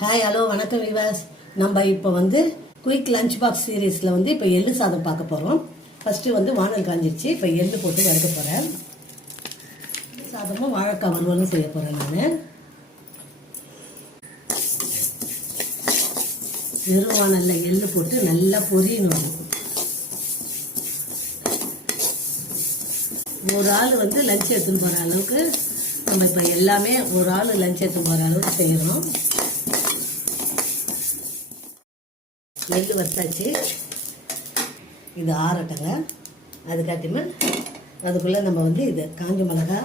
Hi hello வணக்கம் விவாஸ் நம்ம இப்போ வந்து குயிக் லஞ்ச் பாக்ஸ் சீரீஸில் வந்து இப்போ எள்ளு சாதம் பார்க்க போகிறோம் ஃபஸ்ட்டு வந்து வானல் காஞ்சிருச்சு. இப்போ எள்ளு போட்டு வறுக்க போகிறேன் சாதமும் வாழைக்காய் வறுவலும் செய்ய போகிறேன் நான். வெறுவானலில் எள்ளு போட்டு நல்லா பொரியணும். ஒரு ஆள் வந்து லஞ்ச் எடுத்துன்னு போகிற அளவுக்கு நம்ம இப்போ எல்லாமே ஒரு ஆள் லஞ்ச் எடுத்துன்னு போகிற அளவுக்கு செய்கிறோம் நெல் வறுத்தாச்சு. இது ஆறட்டங்க. அதுக்காட்டியுமே அதுக்குள்ளே நம்ம வந்து இது காஞ்ச மிளகா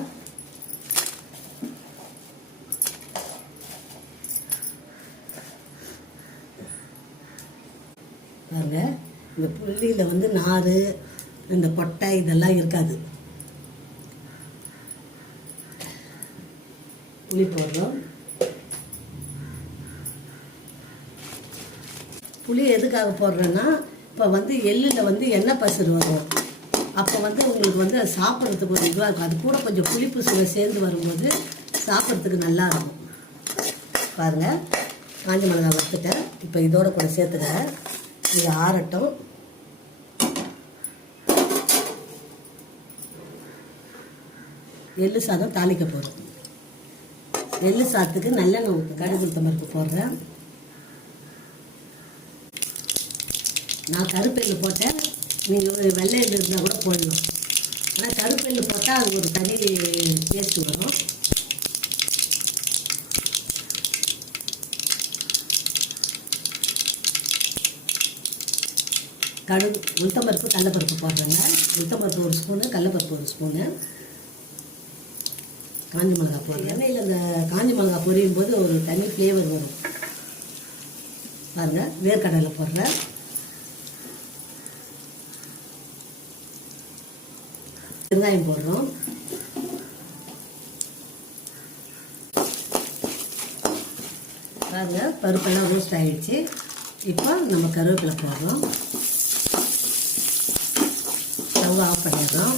பாருங்க இந்த புள்ளியில் வந்து நார் இந்த கொட்டை இதெல்லாம் இருக்காது. புளி போடுறோம் புளி எதுக்காக போடுறேன்னா இப்போ வந்து எள்ளில் வந்து எண்ணெய் பசுறு வரும். அப்போ வந்து உங்களுக்கு வந்து அது சாப்பிட்றதுக்கு ஒரு இதுவாக இருக்கும். அது கூட கொஞ்சம் புளிப்பு சுவை சேர்ந்து வரும்போது சாப்பிட்றதுக்கு நல்லா இருக்கும். பாருங்கள் காஞ்ச மிளகா வறுத்துட்டேன். இப்போ இதோட கூட சேர்த்துக்கிறேன். இது ஆறட்டும். எள்ளு சாதம் தாளிக்க போகிறோம் எள்ளு சாதத்துக்கு நல்லெண்ணெய் கடுகு உளுத்தம் போடுறேன். நான் கருப்பெல்லு போட்டேன். நீங்கள் வெள்ளை எள்ளு இருந்தால் கூட போடணும் ஆனால் கருப்பெல்லு போட்டால் அது ஒரு தனி டேஸ்ட் வரும். கடுகு உளுத்தம்பருப்பு கடலப்பருப்பு போடுறேங்க. உளுத்தம்பருப்பு ஒரு ஸ்பூனு கடலப்பருப்பு ஒரு ஸ்பூனு காஞ்சி மிளகா போடுறேன் இல்லை இந்த காஞ்சி மிளகா பொரியும் போது ஒரு தனி ஃப்ளேவர் வரும். பாருங்கள் வேர்க்கடலை போடுறேன். வெங்காயம் போடுறோம். பாருங்க பருப்பெல்லாம் ரோஸ்ட் ஆகிடுச்சு இப்போ நம்ம கருவேப்பிலை போடுறோம். ஸ்டவ் ஆஃப் பண்ணிடுறோம்.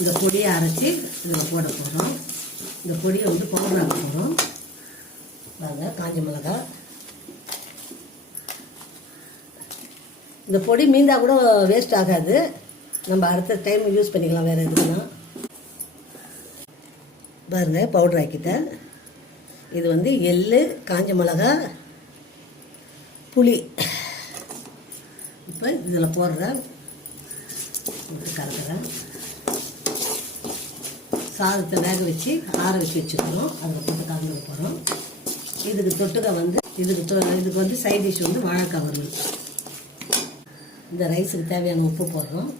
இந்த பொடியை அரைச்சி இதில் போட போகிறோம் இந்த பொடியை வந்து பவுடராக போகிறோம் பாருங்க காஞ்ச மிளகாய். இந்த பொடி மீந்தா கூட வேஸ்ட் ஆகாது. நம்ம அடுத்த டைம் யூஸ் பண்ணிக்கலாம். வேறு எதுக்குன்னா பாருங்க பவுடர் ஆக்கிட்டேன். இது வந்து எள் காஞ்ச மிளகா புளி. இப்போ இதில் போடுறேன். இப்படி கலக்கிறேன். சாதத்தை வேக வச்சு ஆற வச்சு வச்சுக்கிறோம் அதில் போட்டு கலந்து போகிறோம் இதுக்கு தொட்டுக்க வந்து இதுக்கு தொ இதுக்கு வந்து சைட் டிஷ் வந்து வாழைக்காய் வரும் இந்த ரைஸுக்கு தேவையான உப்பு போடுறோம்.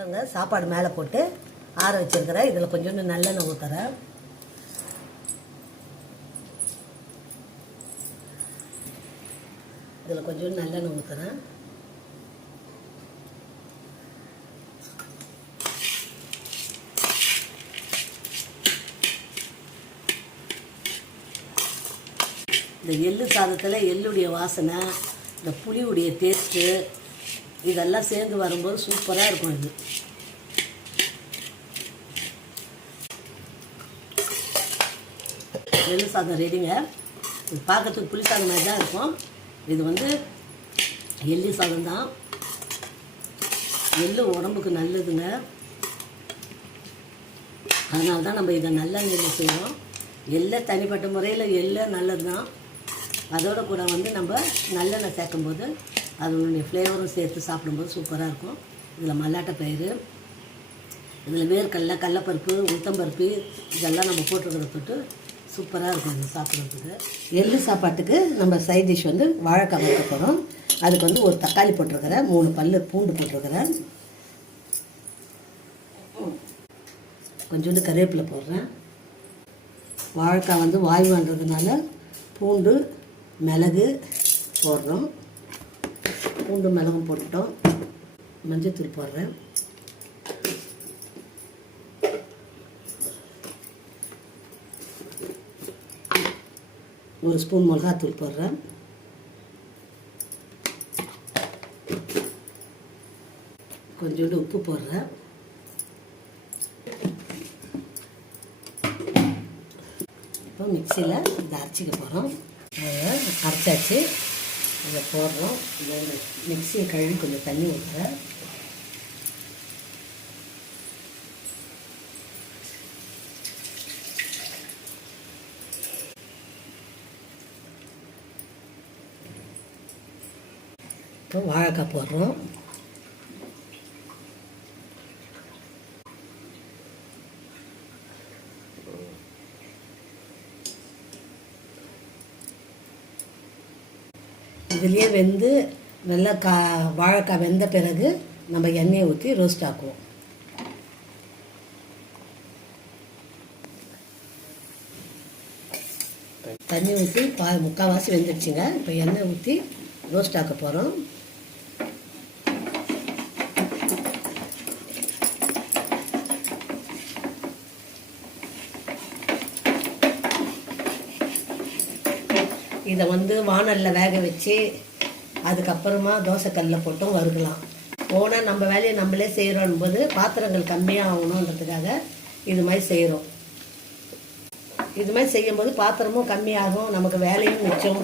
இதாங்க சாப்பாடு மேலே போட்டு ஆற வச்சிருக்கிறேன் இதில் கொஞ்சோண்டு நல்லெண்ணெய் ஊற்றுறேன் இதில் கொஞ்சோண்டு நல்லெண்ணெய் ஊற்றுறேன் இந்த எள்ளு சாதத்தில் எள்ளுடைய வாசனை இந்த புளியுடைய டேஸ்ட்டு இதெல்லாம் சேர்ந்து வரும்போது சூப்பராக இருக்கும் இது. எள்ளு சாதம் ரெடிங்க இது பார்க்கறதுக்கு புளி சாதம் மாதிரி தான் இருக்கும். இது வந்து எள்ளி சாதம் தான். எள்ளு உடம்புக்கு நல்லதுங்க. அதனால தான் நம்ம இதை நல்லெண்ணெயில் செய்வோம் எள்ளை தனிப்பட்ட முறையில் எள்ளை நல்லது தான். அதோட கூட வந்து நம்ம நல்லெண்ணெய் சேர்க்கும்போது அதனுடைய ஃப்ளேவரும் சேர்த்து சாப்பிடும்போது சூப்பராக இருக்கும். இதில் மல்லாட்டை பயிறு இதில் வேர்க்கடல கடலப்பருப்பு உளுத்தம்பருப்பு இதெல்லாம் நம்ம போட்டுருக்கிறத தொட்டு சூப்பராக இருக்கும் இது சாப்பிட்றதுக்கு. எள்ளு சாப்பாட்டுக்கு நம்ம சைட் டிஷ் வந்து வாழைக்காய் வைக்க போகிறோம் அதுக்கு வந்து ஒரு தக்காளி போட்டிருக்கிறேன். மூணு பல் பூண்டு போட்டிருக்கிறேன். கொஞ்சோண்டு கருவேப்பிலை போடுறேன். வாழைக்காய் வந்து வாய்வான்றதுனால பூண்டு மிளகு போடுறோம். பூண்டு மிளகும் போட்டுட்டோம். மஞ்சத்தூள் போடுறேன். ஒரு ஸ்பூன் மிளகாத்தூள் போடுறேன். கொஞ்சோண்டு உப்பு போடுறேன். இப்போ மிக்சியில் இதை அரைச்சிக்க போகிறோம் அரைச்சாச்சு. இதை போடுறோம். இதை மிக்சியை கழுவி கொஞ்சம் தண்ணி ஊற்றுறேன் இப்போ வாழைக்காய் போடுறோம். இதுலேயே வெந்து நல்லா கா வாழைக்காய் வெந்த பிறகு நம்ம எண்ணெயை ஊற்றி ரோஸ்ட் ஆக்குவோம். தண்ணி ஊற்றி பா முக்கால்வாசி வெந்துடுச்சுங்க. இப்போ எண்ணெய் ஊற்றி ரோஸ்ட் ஆக்க போகிறோம் இதை வந்து வானலில் வேக வச்சு அதுக்கப்புறமா தோசைக்கல்லில் போட்டும் வறுக்கலாம். போனால் நம்ம வேலையை நம்மளே செய்கிறோம் போது பாத்திரங்கள் கம்மியாக ஆகணுன்றதுக்காக இது மாதிரி செய்கிறோம் இது மாதிரி செய்யும்போது பாத்திரமும் கம்மியாகும் நமக்கு வேலையும் மிச்சம்.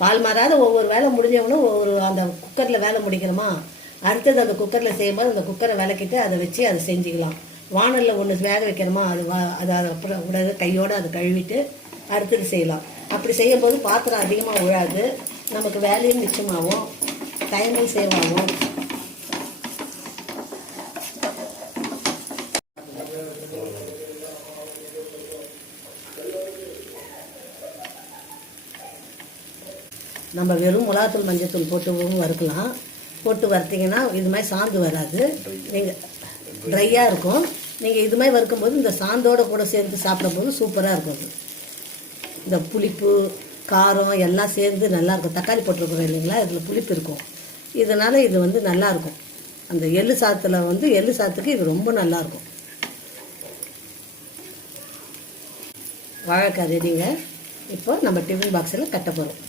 பால் மாறாத ஒவ்வொரு வேலை முடிஞ்சவனும் ஒவ்வொரு அந்த குக்கரில் வேலை முடிக்கிறோமா அடுத்தது அந்த குக்கரில் செய்யும்போது அந்த குக்கரை விளக்கிட்டு அதை வச்சு அதை செஞ்சுக்கலாம். வானலில் ஒன்று வேக வைக்கிறோமா அது வா அது அது அப்புறம் உடனே கையோடு அதை கழுவிட்டு அடுத்தது செய்யலாம். அப்படி செய்யும்போது பாத்திரம் அதிகமாக விழாது நமக்கு வேலையும் மிச்சமாகும். டைமும் சேவ் ஆகும். நம்ம வெறும் மிளகாத்தூள் மஞ்சத்தூள் போட்டு வறுக்கலாம். போட்டு வறுத்தீங்கன்னா இது மாதிரி சாந்து வராது. நீங்கள் ட்ரையாக இருக்கும். நீங்கள் இது மாதிரி வறுக்கும்போது இந்த சாந்தோட கூட சேர்ந்து சாப்பிடும்போது சூப்பராக இருக்கும் அது. இந்த புளிப்பு காரம் எல்லாம் சேர்ந்து நல்லா இருக்கும் தக்காளி போட்டிருக்கோம் இல்லைங்களா? இதில் புளிப்பு இருக்கும். இதனால் இது வந்து நல்லாயிருக்கும் அந்த எள்ளு சாத்தில் வந்து எள்ளு சாத்துக்கு இது ரொம்ப நல்லாயிருக்கும் வாழைக்காய் ரெடிங்க இப்போ நம்ம டிஃபன் பாக்ஸில் கட்ட போகிறோம்